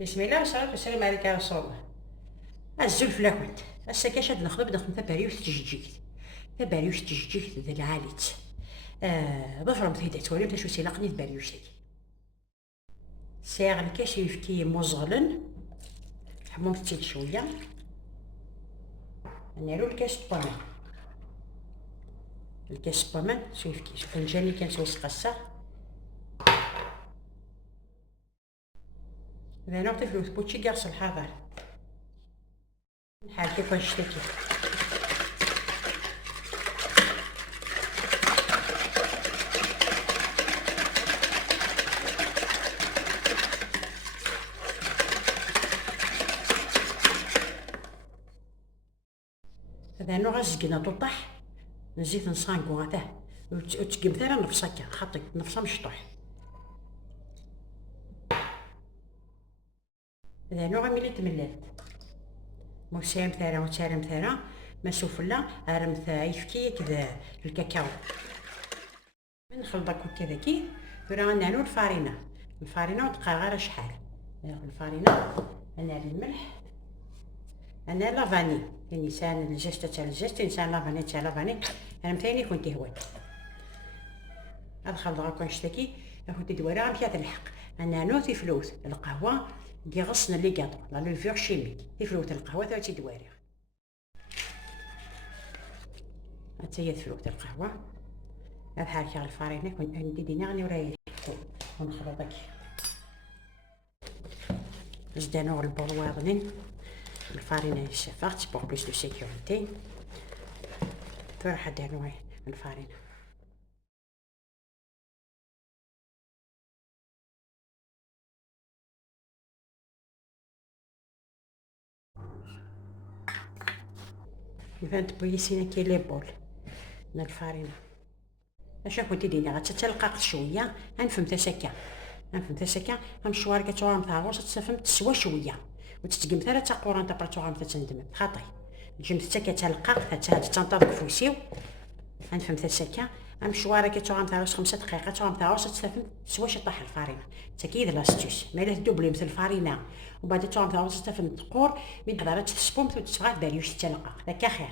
بسم الله والصلاة والسلام عليك يا رسول الله. الزول فلاكنت هسا كاش هاد نخدم تباريوث تجيجيكت تباريوث تجيجيكت ذا العاليت ظفرم تهدأ تولي شو سيلاقني تباريوثك ساغ الكاش يفكي مزغلن حموم تيل شوية نارو الكاس طبامان الكاس طبامان شو يفكي شوف فنجاني كان سوي سقسا إذا نعطي فلوس بوتشي قاص الحاضر نحال كيف نشتكي هذا نوع زقنا تطح نزيد نصانكو هذا وتقيم ثاني نفسك خاطك نفسها مشطوح هذا نوع ملي تمللت موسام ثرا وتارم ثرا ما سفلا ارمث يفكي كذا الكاكاو من خلطك كذا كي ثرا نانو الفارينه وتبقى غير شحال الفارينه انا الملح انا لافاني الانسان الجست تاع الجست انسان لافاني تاع لافاني انا مثاني كنت هوي هذا خلط غير نشتكي كنت دويره مشات الحق انا نوتي فلوس القهوه كي غصنا لي كاطو لا لوفور شيميك تفلوت القهوه تاعتي دواري هاتي هي تفلوت القهوه بحال كي الفارينه كنت عندي ديناغني ورايح ونخلطك زدانو البرواضنين الفارينه الشفاط بور بليس دو سيكوريتي تروح دانو الفارينه فانت بويسينا كي لي بول من الفارينه اش كنت دينا غتتلقاق شويه غنفهمتها سكه غنمشوار كتوام تاع غوص تفهمت تسوى شويه وتتقم ثلاثه قران تبرتو غام تندم خاطي جمت حتى كتلقاق حتى تنطبق فوسيو غنفهمتها سكه غنمشوار كتوام تاع 5 دقائق توام تاع غوص تفهمت تسوى شطح الفارينه تاكيد لاستيوس مالا دوبلي مثل الفارينه وبعد توام تاع غوص تفهمت تقور من حضرات تسبوم وتتفرات باليوش تلقاق ذاك خير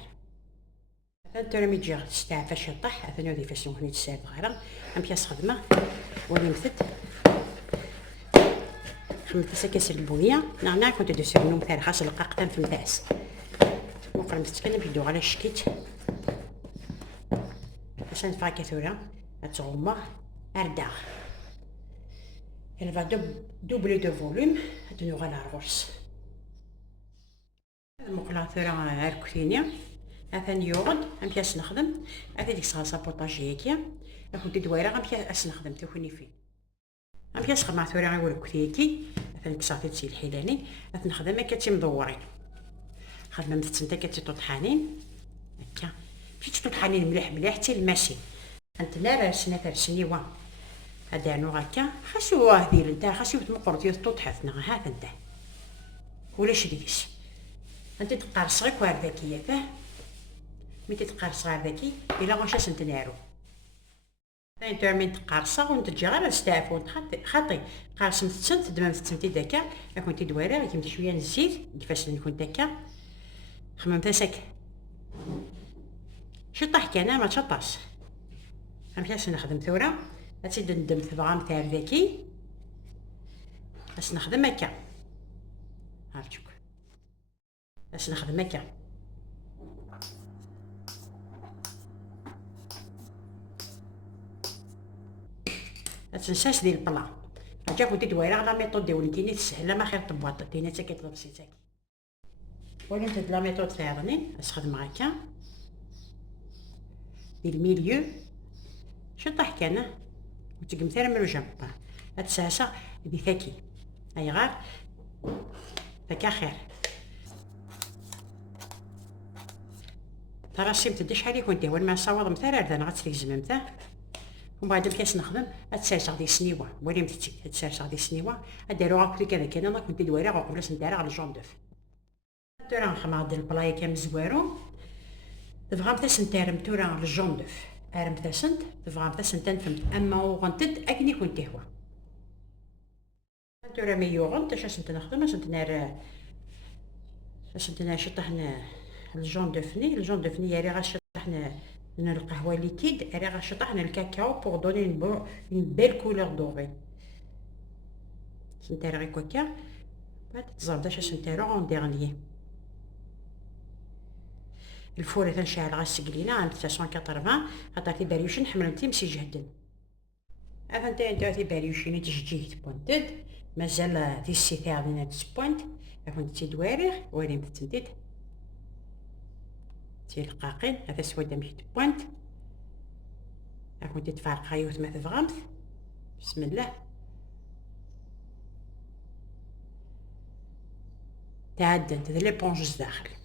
ترمي تجي تستعفى شطح ثاني ودي فاش هني تساعد غيره امبياس خدمه ولي مثت خمت سكاس البويه نعنا كنت دوسر نوم تاع خاص القاق في الفاس مقرم تتكلم في على الشكيت عشان فاكهه تغمه اردا elle va doubler de volume تنو على الغرس المقلاة عركتيني ثاني يوغد امبياس نخدم هذه ديك الصلصه بوطاجي هكيا كنت دويره امبياس نخدم تكوني فين امبياس خدمه ثوري غير كثيكي مثلا كصافي تسيل الحيلاني نخدم كتي مدورين خدمه مثل كتي طحانين هكا مشيت طحانين مليح حتى الماشي انت لا رسنا ترسني وا هذا نوع هكا خاصو هذه نتا خاصو تمقرطي تطحثنا هذا نتا ولا شريكش انت تقارص غير كوارداكيه فاه ملي تقارص غير ذاكي الا غاش نتنارو انت من تقارصه ونتجي غير نستعفو خاطي قارص متسنت دما متسنتي داكا كنتي دويره كيمتي شويه نزيد كيفاش نكون داكا خممتها ساك شطح كان ما تشطاش امشي نخدم ثوره هاتي ندم ثبغام تاع ذاكي باش نخدم هكا هاكوك باش نخدم هكا متنساش ديال البلا حاجه كنت دويره على ميثود ديال وليديني سهله ما خير طباط دينا حتى كيطلبسي تاكي ولي انت لا ميثود تاعني نخدم هكا ديال ميليو شطح كان وتقم ثاني من الجنب هاد الساسه دي ثاكي اي غير ذاك خير ترى سيمت دي شحال كنت هو ما صاوض مثال انا غتريك زممته ومن بعد كاش نخدم هتسارس غادي سنيوه ولي متتي هتسارس غادي سنيوه دارو هاكا كذا كان انا كنت دويره قبل ندير على الجون دوف تورا نخمم هاد البلاي كامل زوارو تبغى تاس نترم تورا على الجون دوف ارم تاسنت تبغى تاس نتفهمت اما وغنتد اكني كنت هو تورا مي يوغنت اش اسنت نخدم اسنت نشطحن الجون دو فني ياري غاشطحن القهوة ليكيد ياري غاشطحن الكاكاو بوغ دوني اون بيل كولور دوري سنتاري غير كوكا بعد تزرد اش سنتارو اون ديرنيي الفورة تنشعل غا السقلينة عند 980 خاطر تيباريوشن حملتي مسي جهدن هذا نتا تيباريوشيني تججيه تبونتد مازال تيسي تاعنا تسبونت هاكون تيدواريغ وين تتنتيت تيلقاقين هذا سواد مشي تبونت هاكون تتفارق خيوت ما تفغمت بسم الله تعدنت هذا ليبونج داخل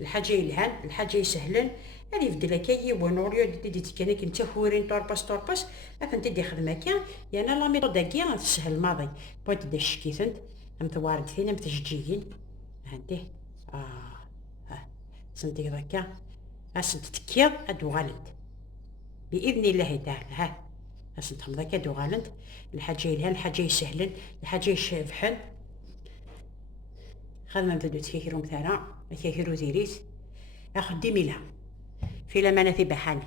الحاجه يلهان الحاجه يسهلن هذه يبدل كاي ونوريو دي كان كنت تهورين طورباس افن تدي خدمه كان يعني لا ميثود كاع تسهل الماضي بغيت دي شكيتنت ام توارد فينا متججيين هانتي ها سنتي ذاك اسنت تكيض ادو غالنت باذن الله تعالى ها اسنت خم ذاك ادو غالنت الحاجه يلهان الحاجه يسهلن الحاجه يشفحن خدمه بدو تفكروا مثلا كيهيرو ديريت اخدمي لها في لمانة بحاني